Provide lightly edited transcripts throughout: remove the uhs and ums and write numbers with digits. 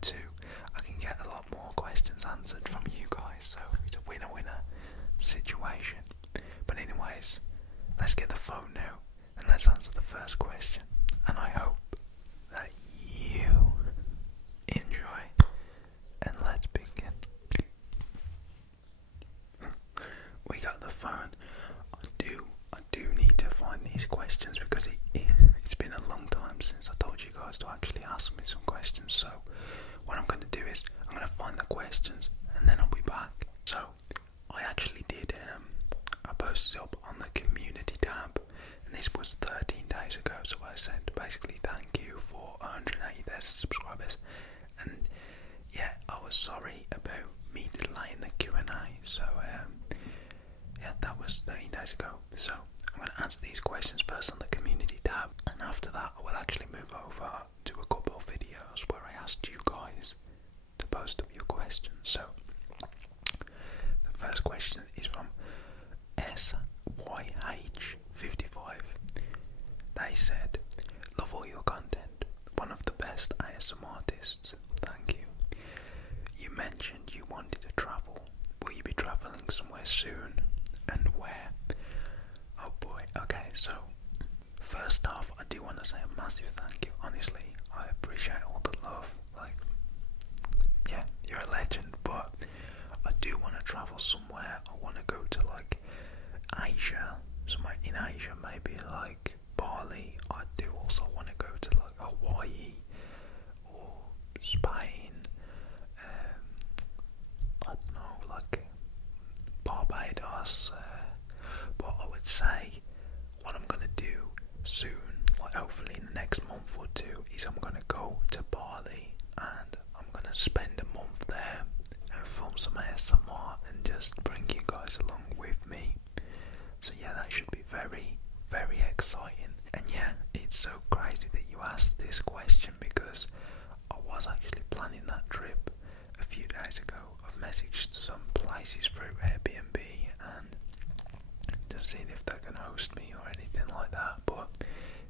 2, I can get a lot more questions answered from you guys, so it's a winner-winner situation. But anyways, let's get the phone now and let's answer the first question, and I hope that you enjoy, and let's begin. We got the phone. I do need to find these questions because it's been a long time since I told you guys to actually ask me some questions. So what I'm going to do is I'm going to find the questions and then I'll be back. So I actually did I posted up on the community tab, and this was 13 days ago. So I said basically thank you for 180,000 subscribers, and yeah, I was sorry about me delaying the Q&A. So yeah, that was 13 days ago. So I'm going to answer these questions first on the community tab, and after that I will actually move over to a couple of videos where I asked you guys to post up your questions. So the first question is from SYH55. They said, love all your content, one of the best ASM artists, thank you. You mentioned you wanted to travel. Will you be travelling somewhere soon, and where? Oh boy. Okay, so first off, I do want to say a massive thank you. Honestly, I appreciate all the love. Like, yeah, you're a legend. But I do want to travel somewhere. I want to go to like Asia, somewhere in Asia, maybe like Bali. I do also want to go to like Hawaii or Spain. I don't know, like Barbados, but I would say what I'm gonna do soon, like hopefully in the next month or two, is I'm gonna go to Bali and I'm gonna spend a month there and film some ASMR and just bring you guys along with me. So yeah, that should be very, very exciting. And yeah, it's so crazy that you asked this question because I was actually planning that trip a few days ago. I've messaged some places through Airbnb and just seeing if they can host me or anything like that. But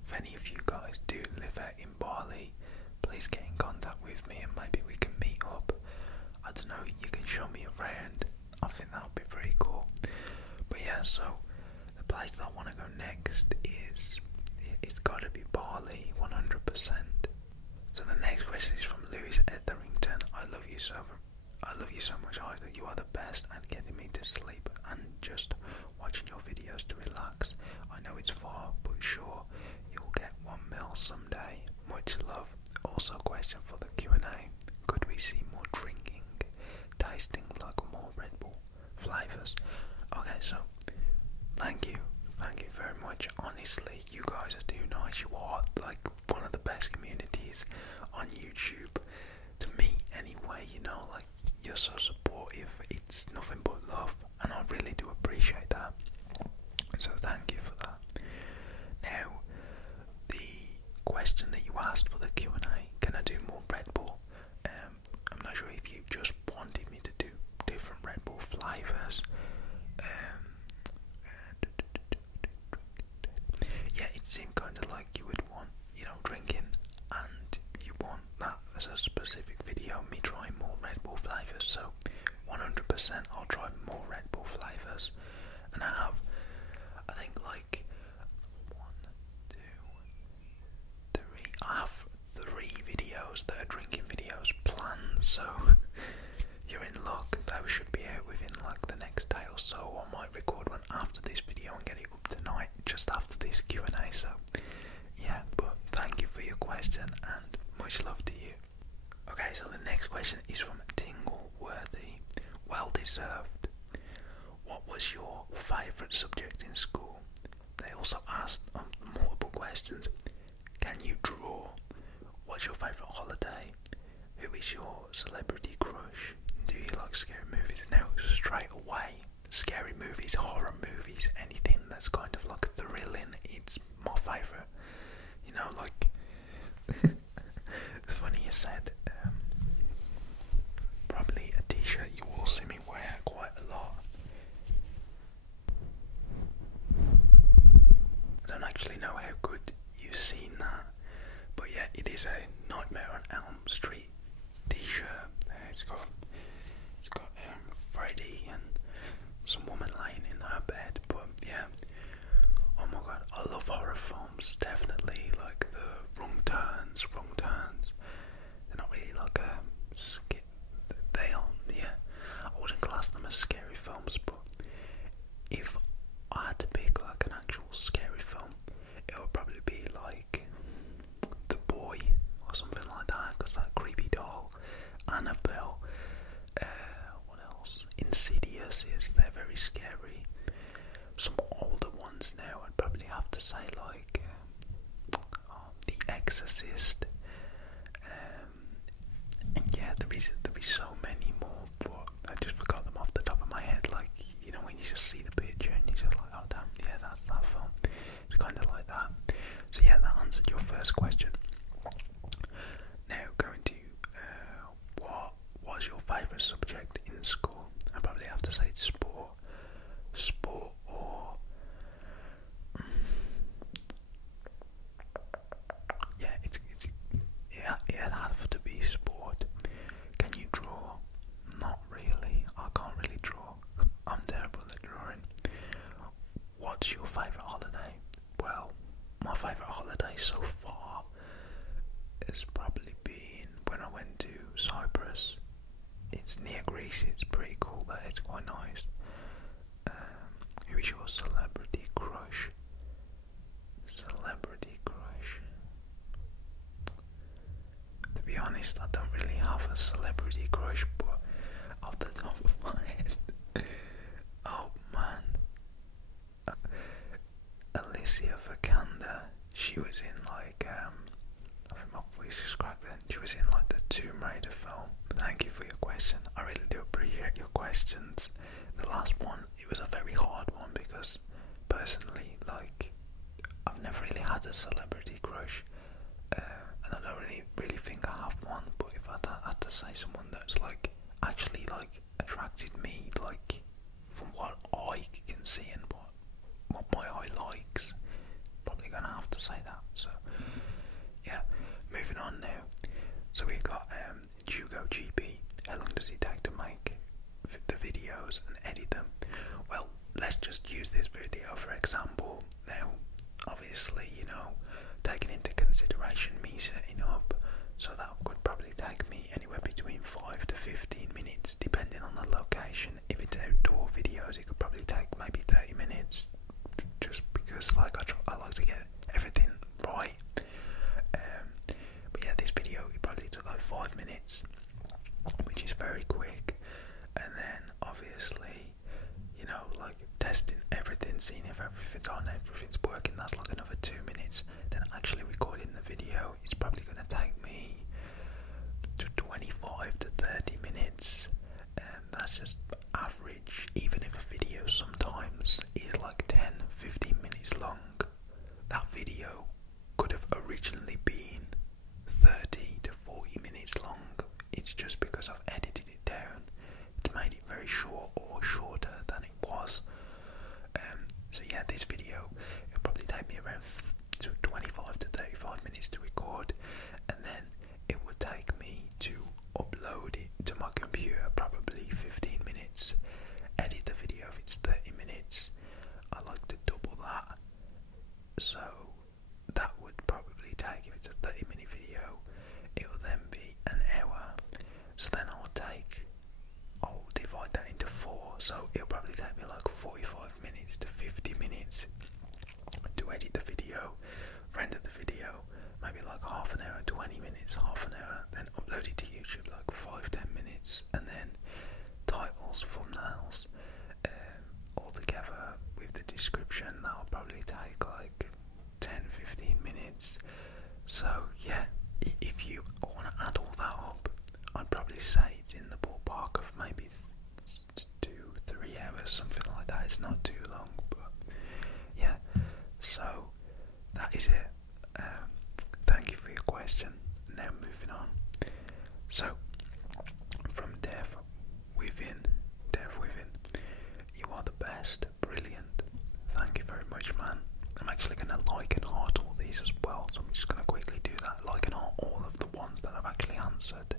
if any of you guys do live out in Bali, please get in contact with me and maybe we can meet up. I don't know, you can show me around. I think that would be pretty cool. But yeah, so the place that I want to go next it's got to be Bali, 100%. So the next question is from Lewis Etherington. I love you so much, Isaac. You are the best at getting me to sleep and just watching your videos to relax. I know it's far, but sure, you'll get 1 mil someday. Much love. Also, question for the Q&A. Could we see more drinking, tasting like more Red Bull flavors? Okay, so thank you very much. Honestly, you guys are too nice. You are like one of the best communities on YouTube to me anyway, you know, like you're so supportive. It's nothing but love and I really do appreciate that, so thank you for that. Now, the question that you asked for the Q&A, can I do more Red Bull? I'm not sure if you just wanted me to do different Red Bull flavors. Yeah, it seemed kind of like you would want, you know, drinking, and you want that as a specific video, me trying more Red Bull flavors. So 100% I'll try more Red Bull flavors, and I think like 1, 2, 3. I have 3 videos that are drinking videos planned, so you're in luck. Those should be out within like the next day or so. I might record one after this video and get it up tonight, just after this Q&A. So yeah, but thank you for your question and much love to you. Okay, so the next question is from Tingles. Well deserved. What was your favourite subject in school? They also asked multiple questions. Can you draw? What's your favourite holiday? Who is your celebrity crush? Do you like scary movies? Now, straight away, scary movies, horror movies, anything that's kind of like thrilling, it's my favourite. You know, like, it's funny you said, probably a t-shirt you will see me wear quite a lot. I don't actually know how good you've seen that, but yeah, it is a Nightmare on Elm Street t-shirt. Tingles assist. And yeah, there is so many more, but I just forgot them off the top of my head. Like, you know, when you just see the picture and you're just like, oh damn, yeah, that's that film. It's kind of like that. So yeah, that answered your first question. Now going to what was your favourite subject in school? I probably have to say it's sport. Sport or yeah, it'd have to be sport. Can you draw? Not really. I can't really draw. I'm terrible at drawing. What's your favourite holiday? Well, my favourite holiday so far has probably been when I went to Cyprus. It's near Greece. It's pretty cool there. It's quite nice. Who is your celebrity crush? Celebrity crush. To be honest, I don't really have a celebrity crush, but off the top of my head, oh man, Alicia Vikander. She was in like I think my voice is cracked then. She was in like the Tomb Raider film. Thank you for your question. I really do appreciate your questions. The last one, it was a very hard one because personally, like, I've never really had a celebrity crush, and I don't really think I have one. But if I had to say someone that's like actually like attracted me, like from what I can see and what my eye likes, probably gonna have to say that. So yeah, moving on now. So we got Hugo GP. How long does it take to make the videos and edit them? Well, let's just use this video for example. Now, obviously, you know, taking into consideration me setting up, so that could probably take me anywhere between 5 to 15 minutes, depending on the location. If it's outdoor videos, it could probably take maybe 30 minutes, just because like I like to get everything right. But yeah, this video it probably took like 5 minutes, which is very quick. And then obviously, you know, like testing everything, seeing if everything's on, everything's working, that's like another 2 minutes. Then actually recording the video is probably going to take me to 25 to 30 minutes. And that's just average. Even if a video sometimes is like 10-15 minutes long, that video could have originally been 30 to 40 minutes long. It's just because I've edited it down to make it very short or shorter than it was. So yeah, this video it'll probably take me around 25 to 35 minutes to record, and then it would take me to upload it to my computer probably 15 minutes. Edit the video if it's 30 minutes. I like to double that, so that would probably take, if it's a 30-minute video, it will then be an hour. So then I'll divide that into 4, so it'll probably take me like 45 minutes to 50 minutes to edit the video, render the video, maybe like half an hour, 20 minutes, half an hour, then upload it to YouTube like 5-10 minutes, and then titles, thumbnails, all together with the description, that'll probably take like 10-15 minutes. So yeah, if you want to add all that up, I'd probably say it's in the ballpark of maybe 2-3 hours, something like that. It's not too long, but yeah. So that is it. Thank you for your question. Now moving on. So from Dev Within, you are the best, brilliant. Thank you very much, man. I'm actually going to like and heart all these as well, so I'm just going to quickly do that, like and heart all of the ones that I've actually answered.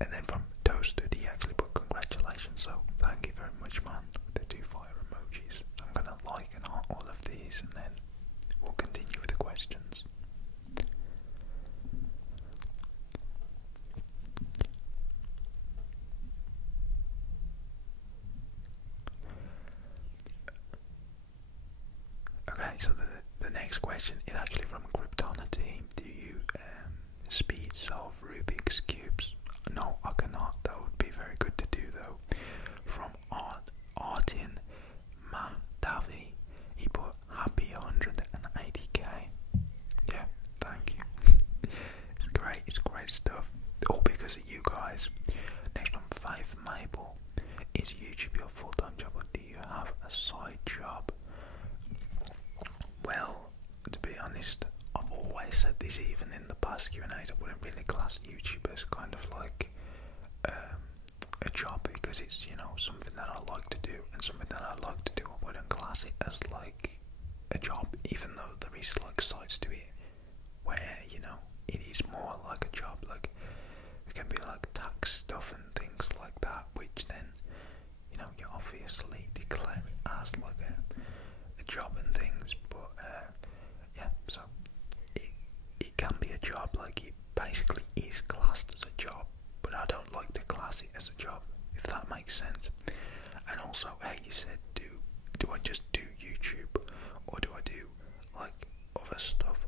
And then from Toasted, he actually put congratulations, so thank you very much, man, with the 2 fire emojis. So I'm going to like and heart all of these, and then we'll continue with the questions. Okay, so the next question is actually from Kryptonity. Do you speed solve Rubik's Cubes? No, I cannot. That would be very good to do though. From Artin Mahdavi, he put happy 180k. Yeah, thank you. always, even in the past Q&As, I wouldn't really class YouTube as kind of like a job, because it's, you know, something that I like to do, and something that I like to do, I wouldn't class it as like a job, even though there is like sides to it where, you know, it is more like a job. Like it can be like tax stuff and things like that, which then, you know, you obviously declare it as like a job and things. But yeah, so it can be a job, like it basically is classed as a job, but I don't like to class it as a job, if that makes sense. And also, hey, you said do I just do YouTube, or do I do like other stuff?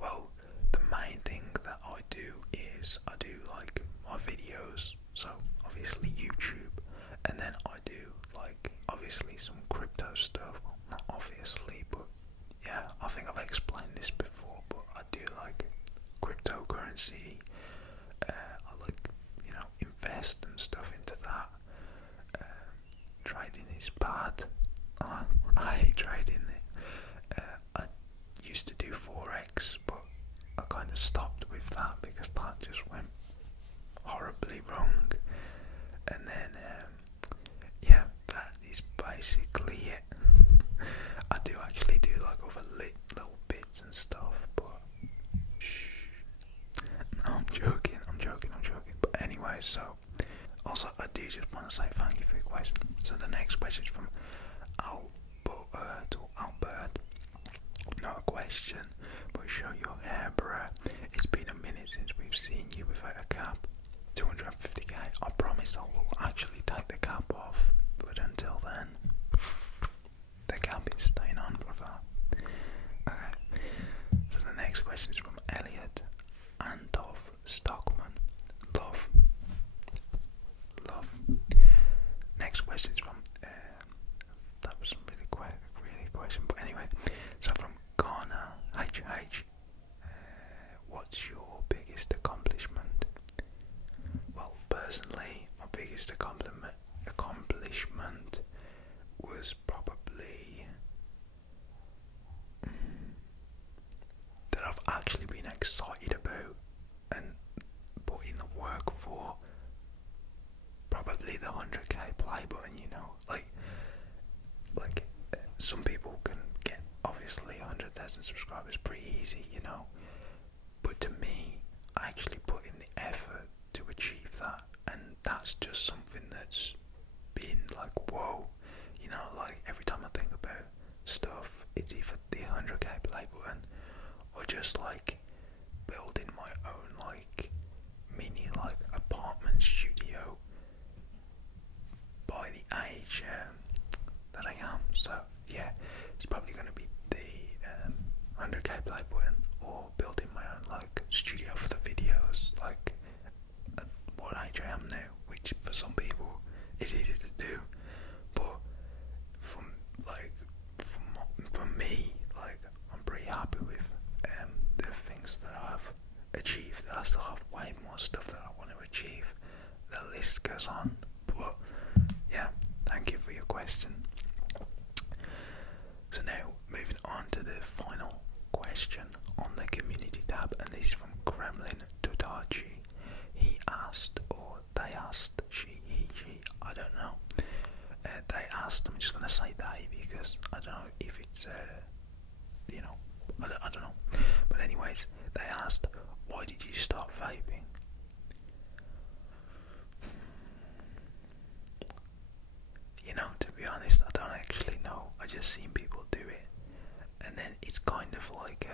Well, the main thing that I do is I do like my videos, so obviously YouTube, and then I do like obviously some crypto stuff. Well, not obviously, but yeah, I think I've explained this before, but I do like cryptocurrency. I like, you know, invest and stuff into that. Trading is bad. I hate trading it. I used to do Forex, but I kind of stopped with that because that just went horribly wrong. And then, yeah, that is basically it. I do actually do like other little bits and stuff, but shh. No, I'm joking. But anyway, so also I do just want to say thank you for your question. So the next question is from Albert. Not a question, but show your hair, bruh. It's been a minute since we've seen you without a cap. 250k. I promise I will actually take the cap off, but until then, the cap is staying on, brother. Okay. So the next question is from Elliot Antov Stockman. Love. Next question is from that was really a question, but anyway. So from Ghana HH, what's your biggest accomplishment? Well, personally, my biggest accomplishment was probably that I've actually been excited about and put in the work for. Probably the 100k play button, you know, like some people can get obviously 100,000 subscribers pretty easy, you know, but to me, I actually put in the effort to achieve that, and that's just something that's been like, whoa, you know, like every time I think about stuff, it's either the 100k play button or just like building my own like mini like apartment studio by the age that I am. So yeah, it's probably going to be the 100k play button, or building my own like studio for the videos, like at what age I am now, which for some people is easy to do, but from me, like I'm pretty happy with the things that I've achieved. I still have way more stuff that I want to achieve. The list goes on, but yeah, thank you for your question. So now, moving on to the final question on the community tab, and this is from Kremlin Todachi. He asked, or they asked, she, I don't know. They asked, I'm just going to say they because I don't know if it's, you know, I don't know. But anyways, they asked, why did you start vaping? You know, to be honest, I don't actually know. I just seen people do it, and then it's kind of like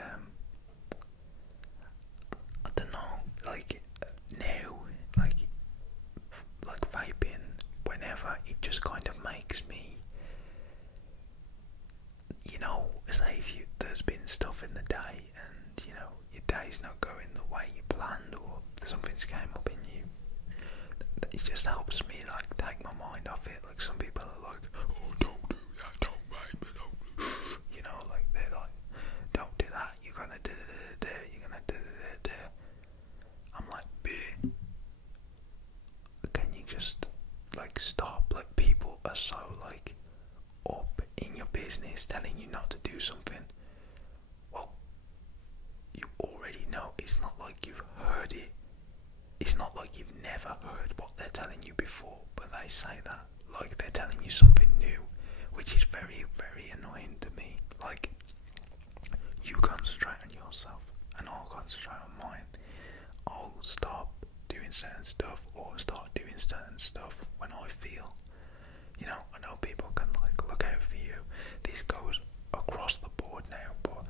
I don't know, like now, like vaping. Whenever it just kind of makes me, you know, say if there's been stuff in the day, and you know your day's not going the way you planned, or something's came up in you. It just helps me like take my mind off it. Like some people are like, oh, don't do that, don't vape, don't, you know, like they're like, don't do that, you're gonna do it, you're gonna do it. I'm like, beer. Can you just like stop? Like people are so like up in your business telling you not to do something. Well, you already know it's not like you've heard it. It's not like you've never heard what they're telling you before, but they say that like they're telling you something new, which is very, very annoying to me. Like, you concentrate on yourself, and I'll concentrate on mine. I'll stop doing certain stuff, or start doing certain stuff when I feel. You know, I know people can like look out for you. This goes across the board now, but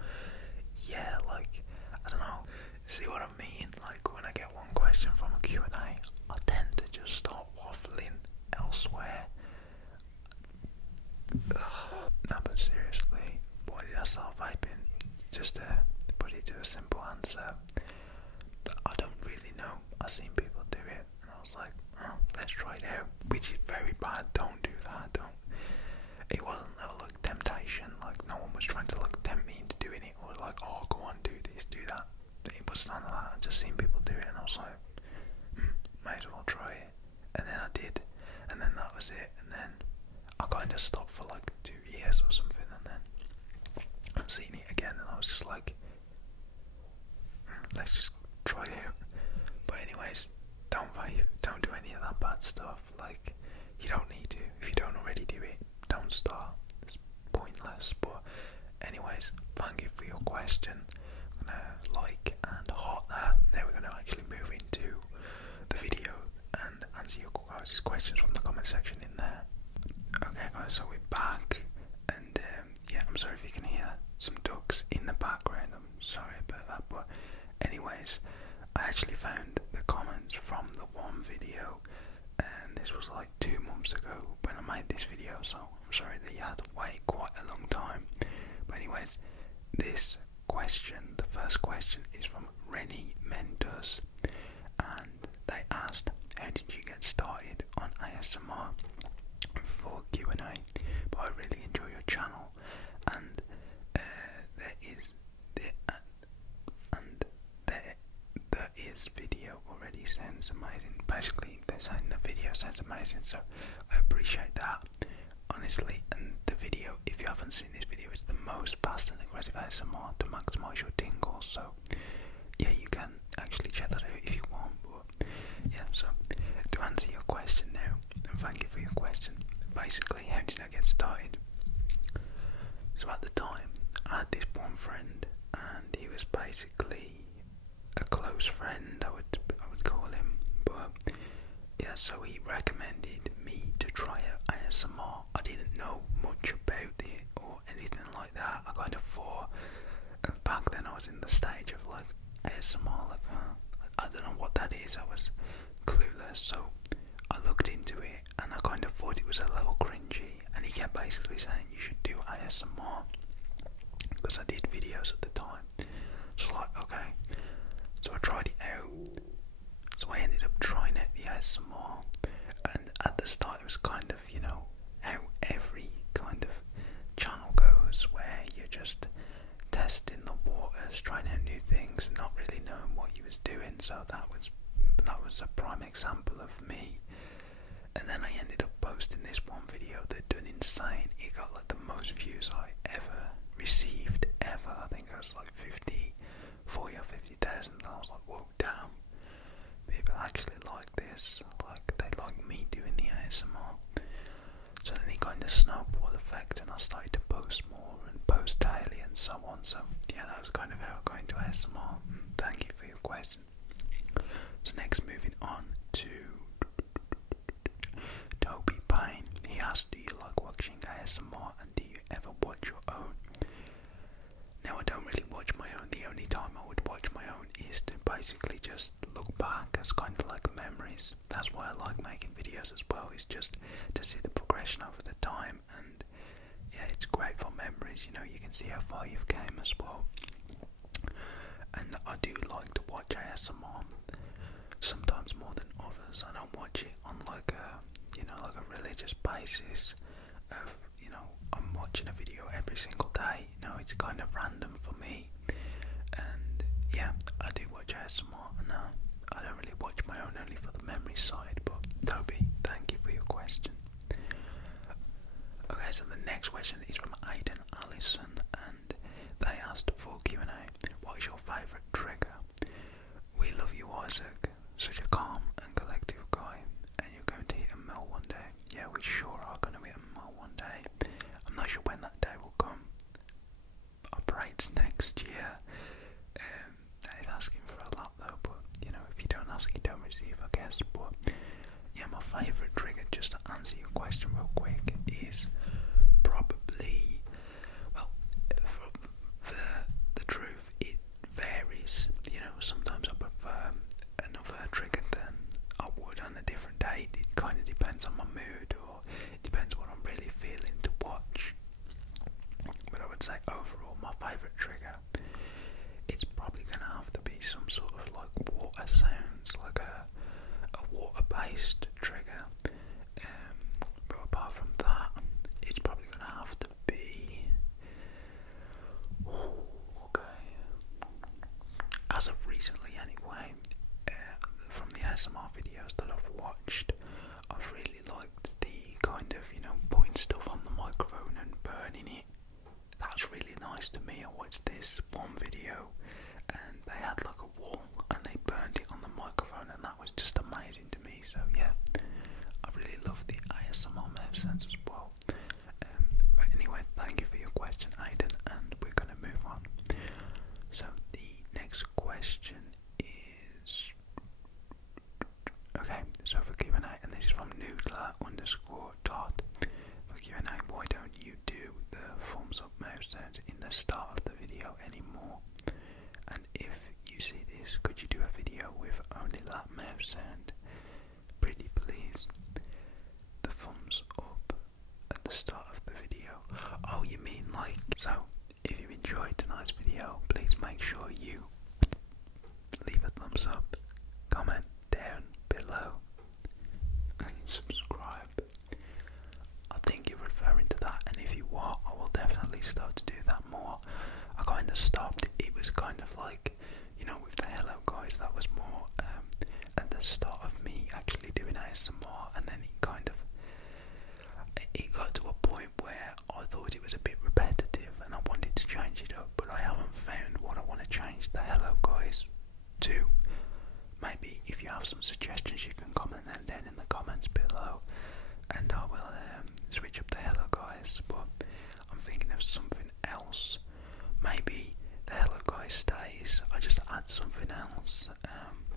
yeah, like, I don't know. See what I mean? Like, when I get one question from a Q&A, I tend to just start waffling elsewhere. Ugh. No, but seriously, why did I start vaping? Just to put it to a simple answer, I don't really know. I've seen people do it, and I was like, oh, let's try it out. Which is very bad. Don't do that. Don't. It wasn't like temptation. Like, no one was trying to like tempt me into doing it, or like, oh, go on, do this, do that. It was none of that. I just seen people do it, and I was like, might as well try it. And then I did, and then that was it. And then I kind of stopped for like 2 years or something, and then I've seen it again, and I was just like, let's just try it out. But anyways, don't vape, don't do any of that bad stuff. Like, you don't need to. If you don't already do it, don't start. It's pointless. But anyways, thank you for your question. I'm gonna like and heart that. Now we're gonna actually move into the video and answer your guys' questions from the comment section in there. Okay guys, so we're back, and yeah, I'm sorry if you can hear some ducks in the background. I'm sorry about that, but anyways, I actually found the comments from the one video, and this was like 2 months ago when I made this video, so I'm sorry that you had to wait quite a long time. But anyways, this question, the first question, is from Rennie Mendes, and they asked, how did you get started on ASMR? For Q&A, but I really enjoy your channel, and there is video already. Sounds amazing. Basically, they're saying the video sounds amazing, so I appreciate that, honestly. And the video, if you haven't seen this video, it's the most fast and aggressive ASMR to maximise your tingles. So yeah, you can actually check that out if you want. But yeah, so to answer your question now, and thank you for your question. Basically, how did I get started? So at the time, I had this one friend, and he was basically a close friend, I would call him. But yeah, so he recommended me to try out ASMR. I didn't know much about it or anything like that. I kind of thought, back then I was in the stage of like ASMR, like I don't know what that is. I was clueless, so I looked into it, and I kind of thought it was a little cringy, and he kept basically saying you should do ASMR, because I did videos at the time. So like, okay, so I tried it out. So I ended up trying out the ASMR, and at the start it was kind of, you know, how every kind of channel goes, where you're just testing the waters, trying out new things, and not really knowing what you was doing. So that was a prime example of me. And then I ended up posting this one video that done insane. It got like the most views I ever received ever. I think it was like 40 or 50,000. I was like, whoa, damn, people actually like this. Like, they like me doing the ASMR. So then it kind of snowballed effect, and I started to post more and post daily and so on. So yeah, that was kind of how I got into ASMR. Thank you for your question. So next, moving on to Toby Payne. He asked, do you like watching ASMR, and do you ever watch your own? Now, I don't really watch my own. The only time I would watch my own is to basically just look back as kind of like memories. That's why I like making videos as well, is just to see the progression over the time. And yeah, it's great for memories, you know, you can see how far you've came as well. And I do like to watch ASMR, sometimes more than others. I don't watch it on like a, you know, like a religious basis of, you know, I'm watching a video every single day. You know, it's kind of random for me. And yeah, I do watch ASMR, and I don't really watch my own, only for the memory side. But Toby, thank you for your question. Okay, so the next question is from Aiden Allison, and they asked for Q&A, what is your favourite trigger? as of recently anyway, from the ASMR videos that I've watched, I've really liked the kind of, putting stuff on the microphone and burning it. That's really nice to me. I watched this one video and they had like a wall and they burned it on the microphone, and that was just amazing to me. So yeah, I really love the ASMR mouth sounds as well. But anyway, thank you for your question, Aidan, and we're going to move on. So the next question is, okay, so for Q&A, and this is from noodler_dot. For Q&A, why don't you do the thumbs up mouse sounds in the start of the video anymore? And if you see this, could you do a video with only that mouse sound? Pretty please. The thumbs up at the start of the video. Oh, you mean like, so if you enjoyed tonight's video, please make sure you leave a thumbs up, comment down below, and subscribe. I think you're referring to that, and if you are, I will definitely start to do that more. I kind of stopped. It was kind of like, with the hello guys, that was more at the start of me actually doing ASMR, and then it got to a point where I thought it was a bit repetitive and I wanted to change it up, but I haven't found what I want to change the hello guys to. Maybe if you have some suggestions, you can comment them down in the comments below, and I will switch up the hello guys. But I'm thinking of something else. Maybe the hello guys stays, I just add something else.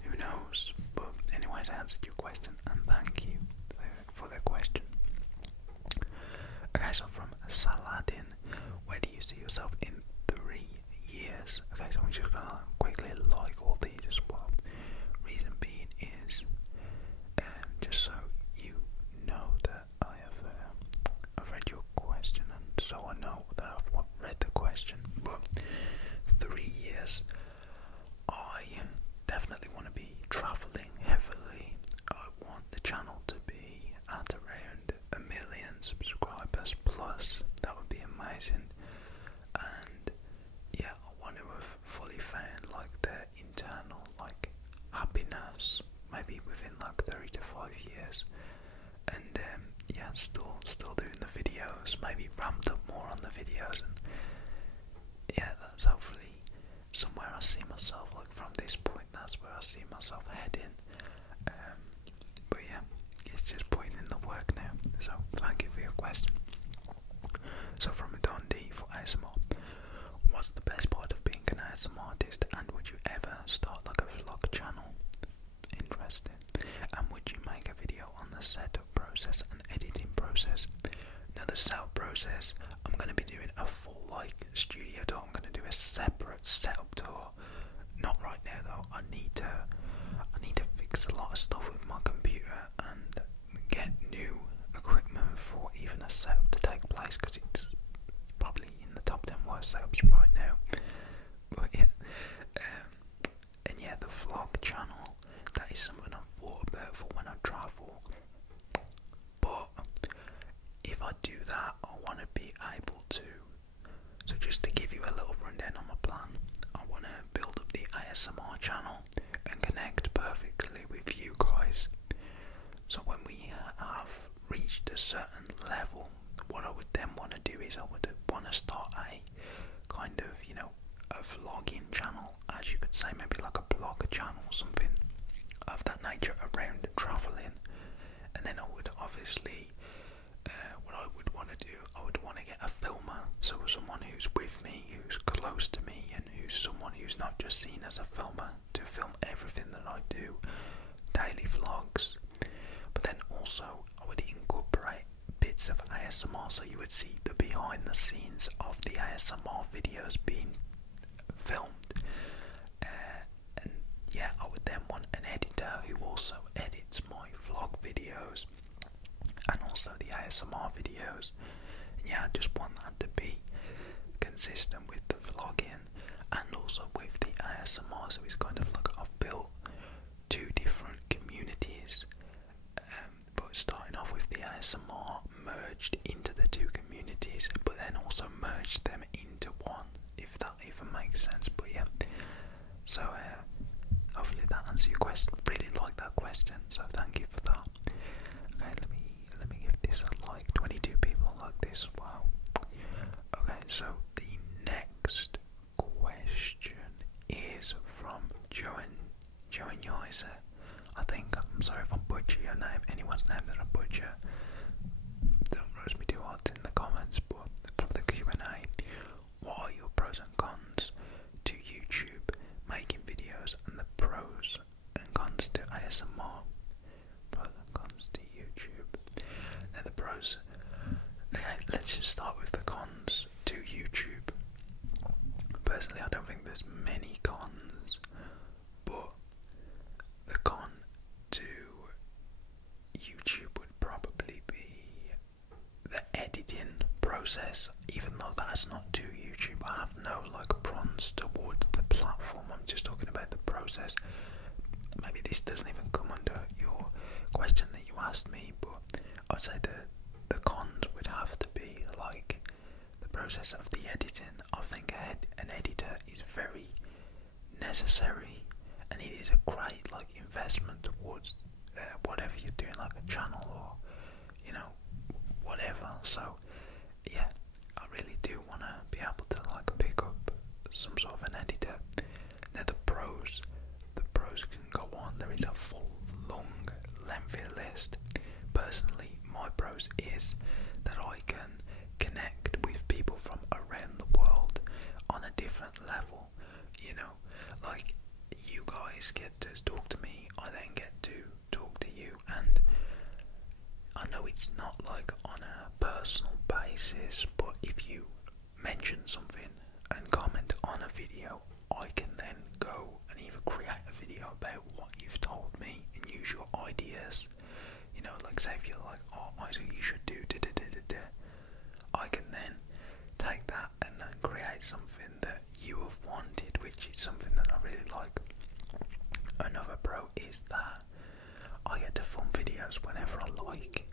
Who knows? But anyways, I answered your question, and thank you for the question. Okay, so from Saladin, where do you see yourself in 3 years? Okay, so I'm just gonna quickly like all these as well. Reason being is, just so you know that I've read your question, and so I know that I've read the question. But 3 years, I definitely want to be traveling heavily. I want the channel to be at around 1 million subscribers plus. That would be amazing. And yeah, I want to have fully found like the internal happiness, maybe within 3 to 5 years. And yeah, still doing the videos, maybe ramped up more on the videos, and yeah, that's hopefully somewhere I see myself. From this point, that's where I see myself heading. But yeah, it's just putting in the work now. So thank you for your question. So from Don D for ASMR, what's the best part of being an ASMR artist, and would you ever start a vlog channel? Interesting. And would you make a video on the setup process and editing process? Now the setup process, I'm going to be doing a full studio tour. I'm going to do a separate setup tour. Not right now though. I need to fix a lot of stuff with my computer and get new equipment for even a setup to take place, because it's probably in the top 10 worst setups right now. But yeah, and yeah, the vlog channel, that is something I've thought about for when I travel. But if I do that, I want to be able to. So just to give you a little rundown on my plan, I want to build up the ASMR channel and connect perfectly with you guys. So when we have reached a certain level, what I would then want to do is I would want to start a kind of, a vlogging channel, as you could say, maybe like a blogger channel, something of that nature around travelling. And then I would obviously, what I would want to do, I would want to get a filmer, so someone who's with me, who's close to me, and who's someone who's not just seen as a filmer, to film everything that I do, daily vlogs. But then also I would incorporate bits of ASMR, so you would see the behind the scenes of the ASMR videos being filmed. And yeah, I would then want an editor who also edits my vlog videos and also the ASMR videos. And yeah, I just want that to be consistent with the vlogging and also with the ASMR. So it's kind of like I've built 2 different communities, but starting off with the ASMR, merged into the 2 communities, but then also merged them into one, if that even makes sense. But yeah, so answer your question. Really like that question, so thank you for that. Okay, let me give this a like. 22 people like this. Wow. Okay, so the next question is from Joan Yoiser. I think, I'm sorry if I butcher your name, anyone's name that I butcher, don't roast me too hard in the comments, but from the Q&A, what are your pros and cons to YouTube making videos, and the pros and cons to ASMR? Pros and cons to YouTube. Now the pros, okay, let's just start with the cons to YouTube. Personally, I don't think there's many cons, but the con to YouTube would probably be the editing process. Even though that's not to YouTube, I have no like pros towards the platform. I'm just talking about the process. Maybe this doesn't even come under your question that you asked me, but I'd say the cons would have to be like the process of the editing. I think an editor is very necessary, and it is a great like investment towards whatever you're doing, like a channel or whatever. So yeah, I really do want to be able to like pick up some sort of an editor. Now the pros can go on. There is a full long lengthy list. Personally, my pros is that I can connect with people from around the world on a different level. Like you guys get to talk to me, I then get to talk to you, and I know it's not like on a personal basis, but if you mention something and comment on a video, I can then go and either create a video about what you've told me and use your ideas. Like say if you're like, oh Isaac, you should do da-da-da-da-da, I can then take that and then create something that you have wanted, which is something that I really like. Another pro is that I get to film videos whenever I like.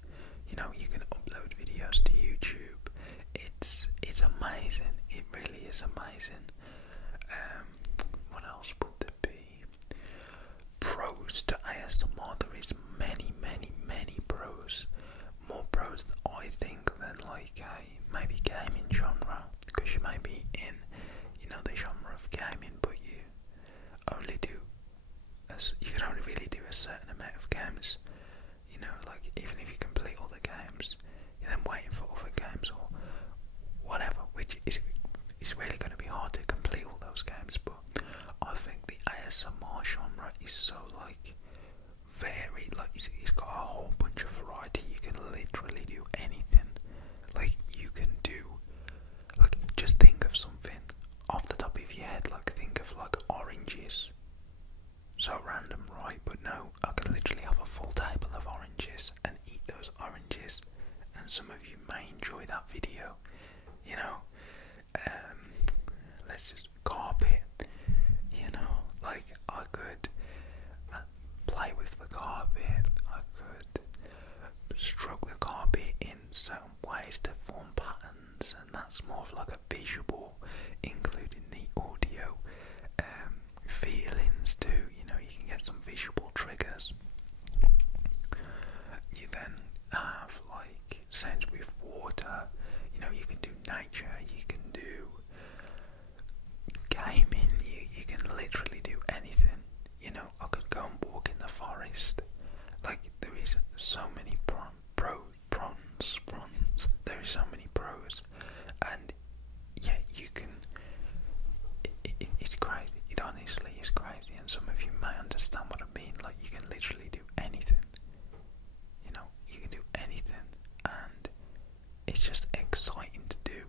You can upload videos to YouTube. It's amazing. It really is amazing. What else would there be? Pros to ASMR. There is many pros. More pros that I think than like a maybe gaming genre, because you may be in the genre of gaming, but you can only really do a certain amount of games. Like even if you complete all the games, you're then waiting for other games or whatever, which is it's really going to be hard to complete all those games. But I think the ASMR genre is so like varied. Like it's got a whole bunch of variety. You can literally do anything. Like you can do, like just think of something off the top of your head. Like think of like oranges. So random, right? But no, I can literally have a full table of oranges and eat those oranges, and some of you may enjoy that video. Let's just carpet. Like I could play with the carpet. I could stroke the carpet in certain ways to form patterns, and that's more of like a visual, including the audio feelings too. You can get some visual triggers. You then have like sounds with water. You can do nature. You can do gaming. You can literally do anything. I could go and walk in the forest. Like there is so many pros. There is so many pros, and yeah, you can. It's crazy. It honestly is crazy, and some of you may understand what I mean. Like you can literally do anything. You can do anything, and it's just exciting to do.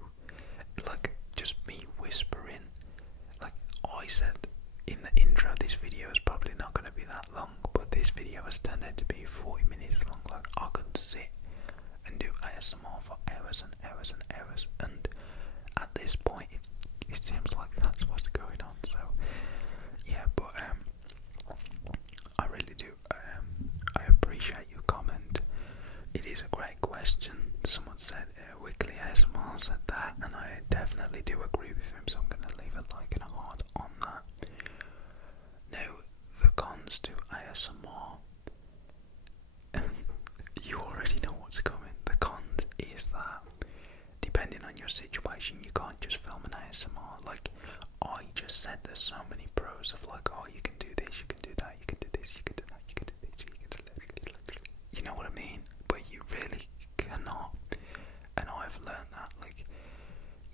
Like just me whispering. Like I said in the intro, this video is probably not going to be that long, but this video has turned out to be 40 minutes long. Like I could sit and do ASMR for hours and hours and hours, and at this point it seems like that's what's going on. So yeah, but I really do I appreciate your comment. It is a great question. Someone said Weekly ASMR said that, and I definitely do agree with him, so I'm going to leave a like and a heart on that. Now the cons to mean? But you really cannot. And I've learned that, like,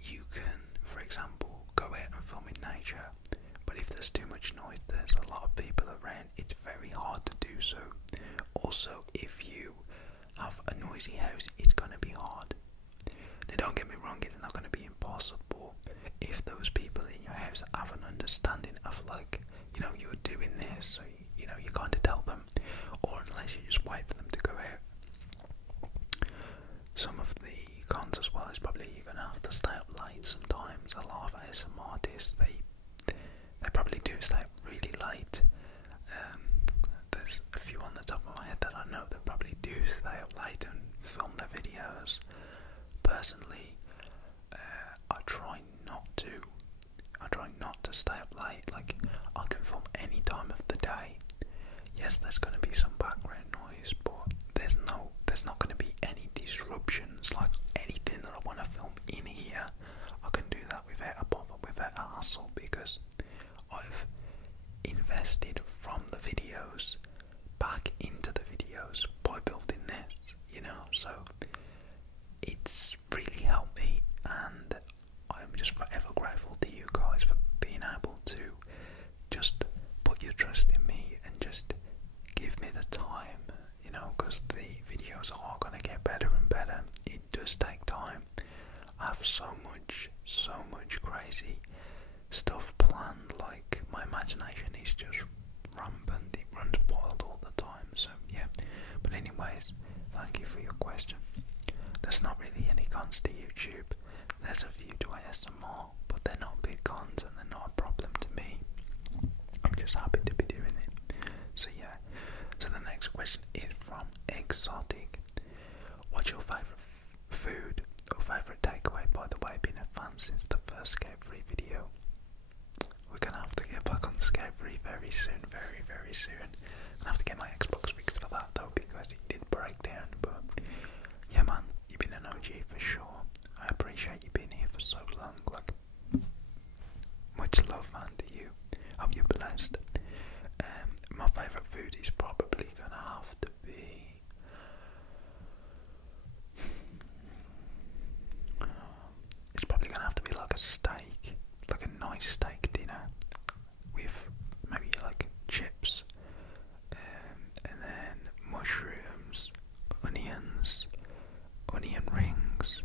you can, for example, go out and film in nature, but if there's too much noise, there's a lot of people around, it's very hard to do so. Also, if you have a noisy house, it's going to be hard. Now, don't get me wrong, it's not going to be impossible if those people in your house have an understanding of, like, you know, you're doing this, so you know, you kind of tell them, or unless you just wait for them to go out. Some of the cons as well is probably you're going to have to stay up late sometimes. A lot of ASMR artists, they probably do stay up really late. There's a few on the top of my head that I know that probably do stay up late and film their videos. Personally, I try not to. I try not to stay up late. Like, I can film any time of the day. Yes, there's going to be some background noise, but there's not going to be any disruptions. Like, anything that I want to film in here, I can do that without a bother, without a hassle, because I've invested from the videos back into the videos by building this, you know, so it's really helped me, and I'm just forever grateful to you guys for being able to just put your trust in me and just give me the time, you know, because the videos are going to get better and better. It does take time. I have so much crazy stuff planned. Like, my imagination is just rampant, it runs wild all the time. So yeah, but anyways, thank you for your question. There's not really any cons to YouTube. There's a few to ASMR, but they're not big cons and they're not a problem to me. I'm just happy to be doing it. So yeah, so the next question is from Exotic. What's your favourite food or favourite takeaway? By the way, been a fan since the first Scape Free video. We're gonna have to get back on the Scape Free very soon, very soon. I have to get my Xbox fixed for that though, because it did break down. But yeah, man, you've been an OG for sure. I appreciate you being here for so long. Like, much love, man, to you. Hope you're blessed. My favourite food is probably gonna have to be like a steak, like a nice steak dinner with maybe like chips, and then mushrooms, onion rings,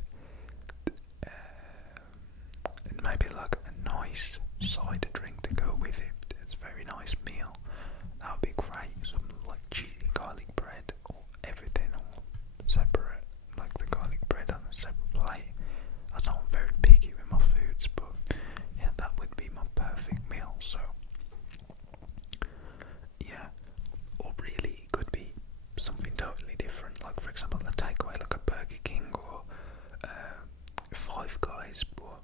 and maybe like a nice cider drink to go with it. It's a very nice meal. That would be great. Some like cheesy garlic bread, or everything all separate, like the garlic bread on a separate plate. I'm not very picky with my foods, but yeah, that would be my perfect meal. So yeah, or really it could be something totally different, like for example a takeaway like a Burger King or Five Guys, but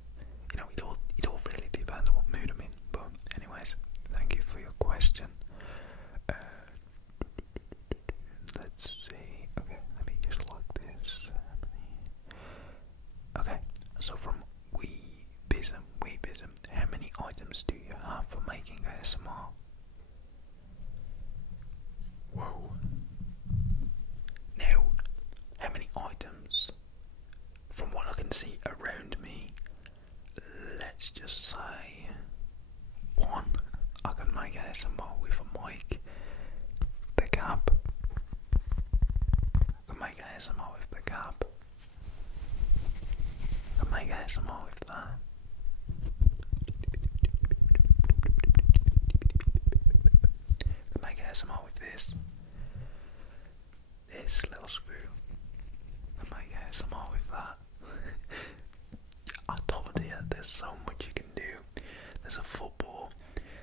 you know, it all really depends on what mood I'm in. But anyways, thank you for your question. Let's see, okay, let me just like this. Okay, so from Weebism, how many items do you have for making ASMR? Whoa. Now, how many items? From what I can see around me, let's just say one. I can make ASMR with a mic, the cap. I can make ASMR with the cap. I can make ASMR with that. I can make ASMR with this little screw. I can make ASMR with that. I told you, there's so much you can do. There's a football,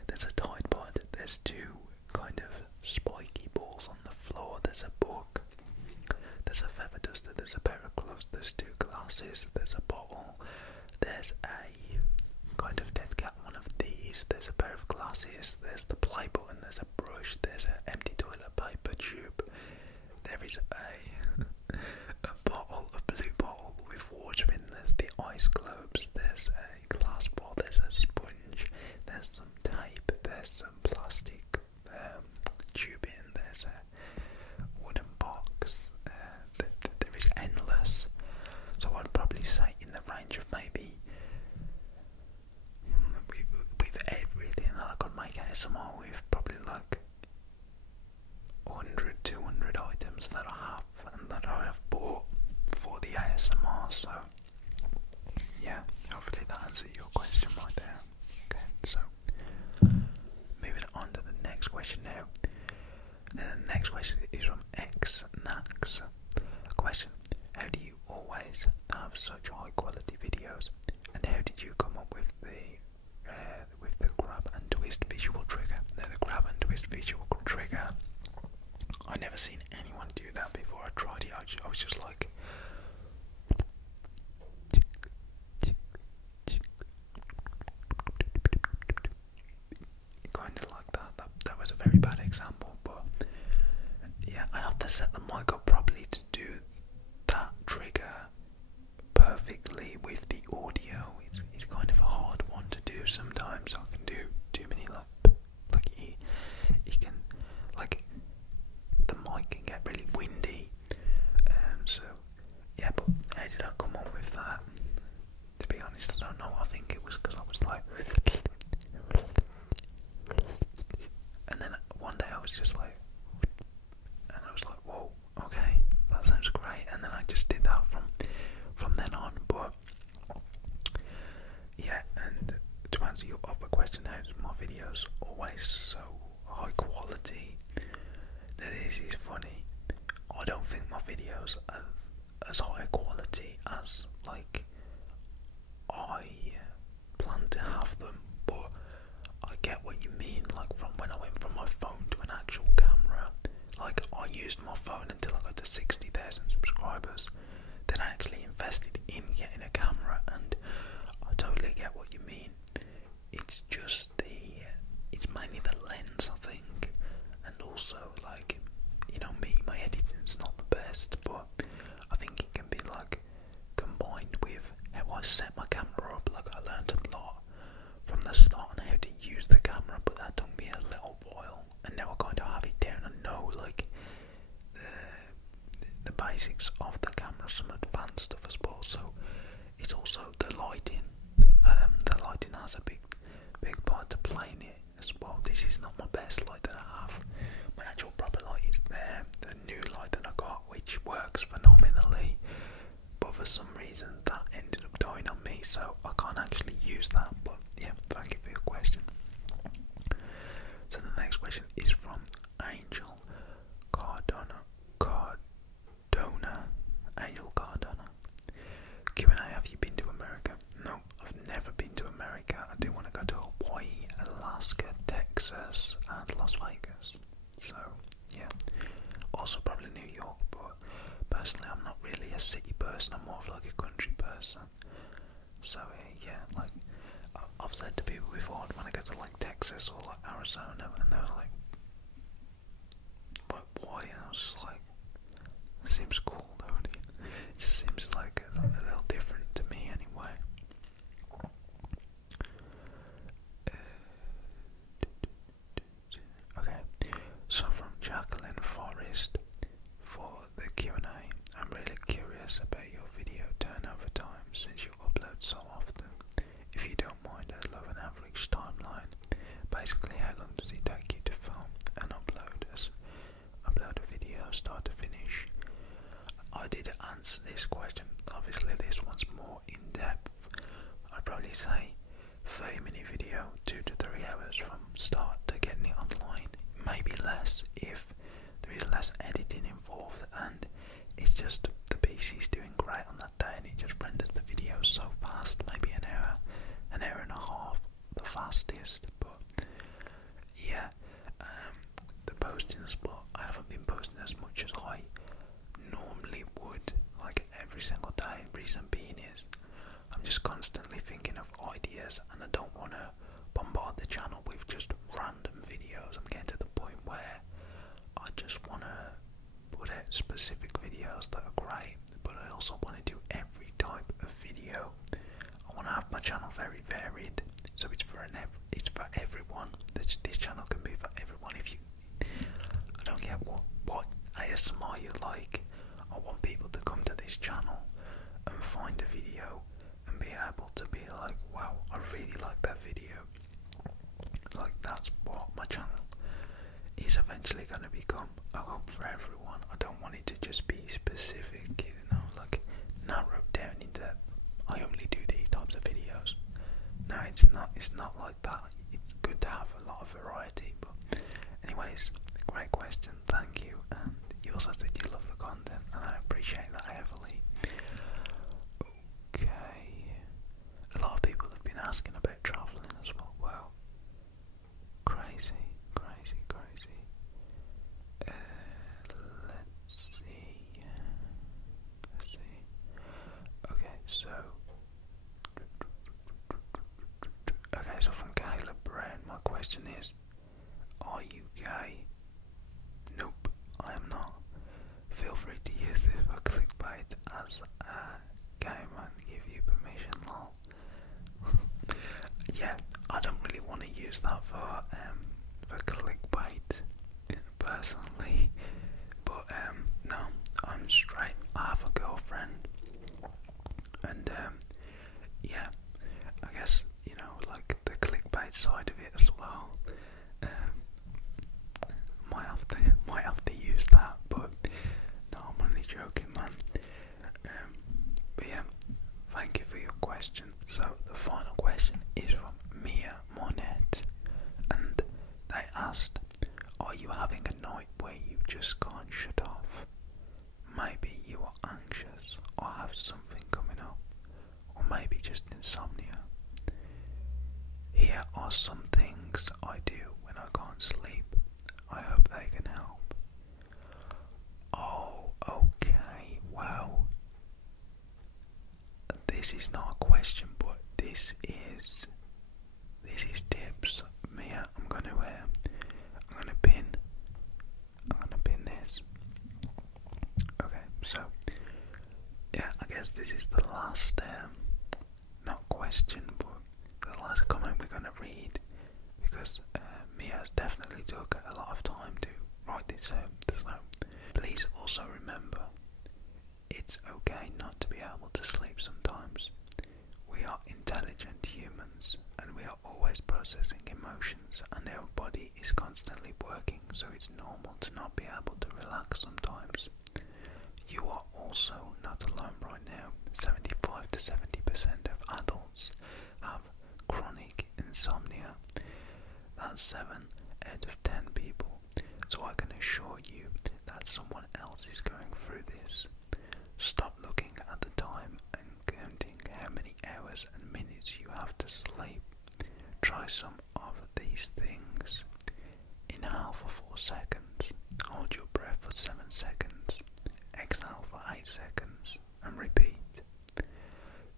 there's a Tide Pod, there's two kind of spiky balls on the floor, there's a book, there's a feather duster, there's a pair of gloves, there's two glasses, there's a bottle, there's a kind of dead cat one of these, there's a pair of glasses, there's the play button, there's a brush, there's an empty toilet paper tube, there is a bottle, a blue bottle with water in, there's the ice globes, there's a glass bottle, there's a sponge, there's some tape, there's some plastic tubing, there's a wooden box, favourite items that I have and that I have bought for the ASMR. So yeah, hopefully that answers your question right there. Okay, so moving on to the next question now. The next question is from XNax. A question: how do you always have such high quality videos, and how did you come up with the grab and twist visual trigger? Now, the grab and twist visual trigger, I never seen anyone do that before. I tried it. I was just like, kind of like that. That was a very bad example, but yeah, I have to set the mic up properly to do that trigger perfectly with the audio. It's kind of a hard one to do sometimes. I can do too many like you can, like, the mic can get really windy. So yeah, but how did I come up with that? To be honest, I don't know. I think it was because I was like, and then one day I was just like, and I was like, whoa, okay, that sounds great. And then I just did that from then on. But yeah, and to answer your other question, how my videos always so high quality? This is funny. I don't think my videos are as high quality as like I plan to have them, but I get what you mean. Like, from when I went from my phone to an actual camera, like I used my phone until I got to 60,000 subscribers. Then I actually invested in getting a camera, and I totally get what you mean. It's just it's mainly the lens, I think, and also, like, you know, my editing's not the best, but I think it can be like combined with how I set my camera up. Like, I learned a lot from the start on how to use the camera, but that took me a little while, and now I kind of have it down and know like the basics of the camera, some advanced stuff as well. So it's also the lighting. The lighting has a big part to play in it as well. This is not my best light that I have. My actual proper light is there, the new light that I got, which works phenomenally, but for some reason that ended up dying on me, so I can't actually use that. But yeah, thank you for your question. So the next question is from Angel Cardona. Angel Cardona. Q&A: have you been to America? No, I've never been to America. I do want to go to Hawaii, Alaska, Texas, and Las Vegas. So yeah, also probably New York, but personally I'm not really a city person. I'm more of like a country person. So yeah, like I've said to people before, I'd want to go to like Texas or like Arizona, and they were like, but why? And I was just like, it seems cool, don't it? It just seems like a little different to me anyway. Okay, so from Jacqueline Forrest for the Q&A: I'm really curious about your video turnover time since you upload so often. If you don't mind, I'd love an average timeline. Basically, how long does it take you to film and upload a video start to finish? I did answer this question. Obviously this one's more in depth. I'd probably say 30-minute video, 2 to 3 hours from start to getting it online. Maybe less if there is less editing involved, and it's just the PC's doing great on that day and it just renders the video so fast. Maybe an hour and a half, the fastest. But yeah, the posting spot, I haven't been posting as much as I normally would, like every single day. Reason being is I'm just constantly thinking of ideas, and I don't want to bombard the channel with just random videos. I'm getting to the point where I just want to put out specific videos that are great, but I also want to do every type of video. I want to have my channel very varied, so it's for everyone. This channel can be for everyone. If you, I don't care what ASMR you like, I want people to come to this channel and find a video and be able to be like, wow, I really like that video. Like, that's what my channel is eventually going to become a hub for everyone. I don't want it to just be specific, you know, like narrowed down into I only do these types of videos. No, it's not like that. It's good to have a lot of variety. But anyways, great question, thank you. And you also said you love the content, and I appreciate that heavily. Okay, a lot of people have been asking about travelling as well. Wow, crazy. Let's see. Okay, so from Caleb Brown, my question is, are you gay? Nope, I am not. Feel free to use this for clickbait as a game and give you permission, lol. Yeah, I don't really want to use that for clickbait personally, but no, I'm straight. I have a girlfriend, and yeah, I guess, you know, like the clickbait side of it as well. Might have to use that, but no, I'm only joking, man. But yeah, thank you for your question. So the final question is from Mia Monette, and they asked, are you having a night where you just can't shut off? Maybe you are anxious or have something coming up, or maybe just insomnia. Here are some things I do when I can't sleep. I hope they can help. Oh, okay, well, this is not a question, but this is tips. Mia, I'm gonna pin this. Okay, so yeah, I guess this is the last not question, but the last comment we're gonna read, because Mia's definitely took a lot of time to write this out. So please also remember, it's okay not to be able to sleep sometimes. We are intelligent humans, and we are always processing emotions, and our body is constantly working, so it's normal to not be able to relax sometimes. You are also not alone right now. 75 to 70% of adults have chronic insomnia. That's 7 out of 10 people. So I can assure you that someone else is going through this. Stop looking at the time and counting how many hours and minutes you have to sleep. Try some of these things. Inhale for 4 seconds. Hold your breath for 7 seconds. Exhale for 8 seconds. And repeat.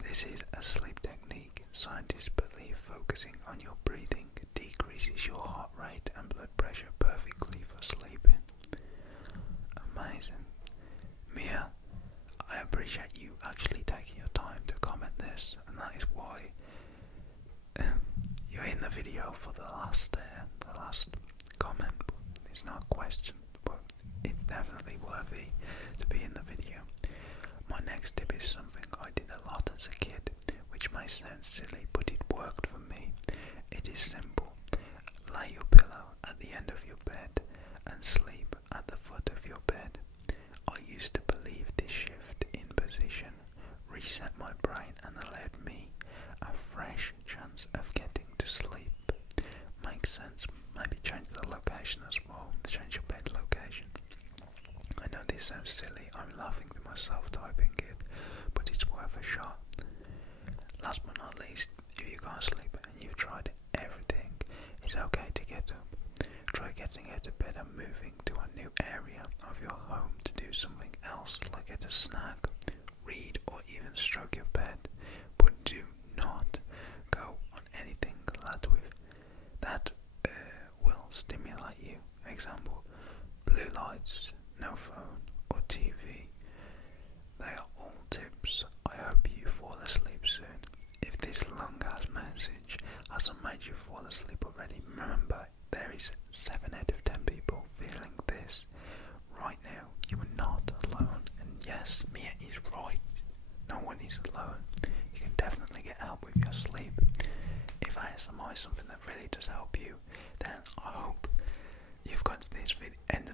This is a sleep technique. Scientists believe focusing on your breathing decreases your heart rate and blood pressure perfectly for sleeping. Amazing. Mia, I appreciate you actually taking your time to comment this, and that is why you're in the video for the last comment. It's not a question, but it's definitely worthy to be in the video. My next tip is something I did a lot as a kid, which may sound silly, but it worked for me. It is simple. Lay your pillow at the end of your bed and sleep at the foot of your bed. I used to believe this shift in position reset my brain and allowed me a fresh chance of getting to sleep. Makes sense. Maybe change the location as well. Change your bed location. I know this sounds silly. I'm laughing to myself typing it, but it's worth a shot. Last but not least, if you can't sleep and you've tried everything, it's okay to get up. Try getting out of bed and moving to a new area of your home to do something else, like get a snack, read, or even stroke your bed. But do not go on anything that will stimulate you. Example, blue lights, no phone or TV. They are all tips. I hope you fall asleep soon. If this long ass message hasn't made you fall asleep already, remember there is 7 out of 10 people feeling this right now. You are not alone, and yes, Mia is right. No one is alone. You can definitely get help with your sleep. If ASMR is something that really does help you, then I hope you've got to this end of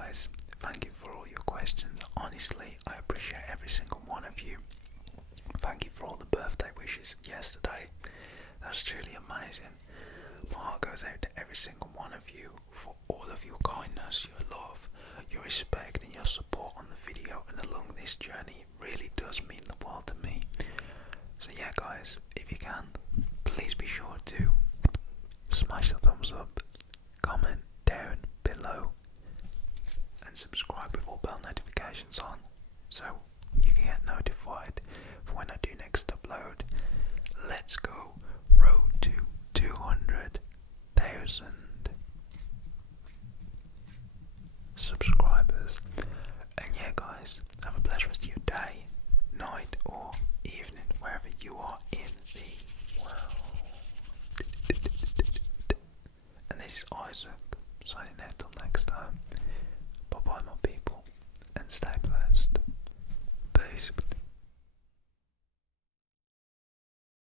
guys, thank you for all your questions. Honestly, I appreciate every single one of you. Thank you for all the birthday wishes yesterday. That's truly amazing. My heart goes out to every single one of you for all of your kindness, your love, your respect and your support on the video and along this journey. It really does mean the world to me. So yeah guys, if you can, please be sure to smash the thumbs up,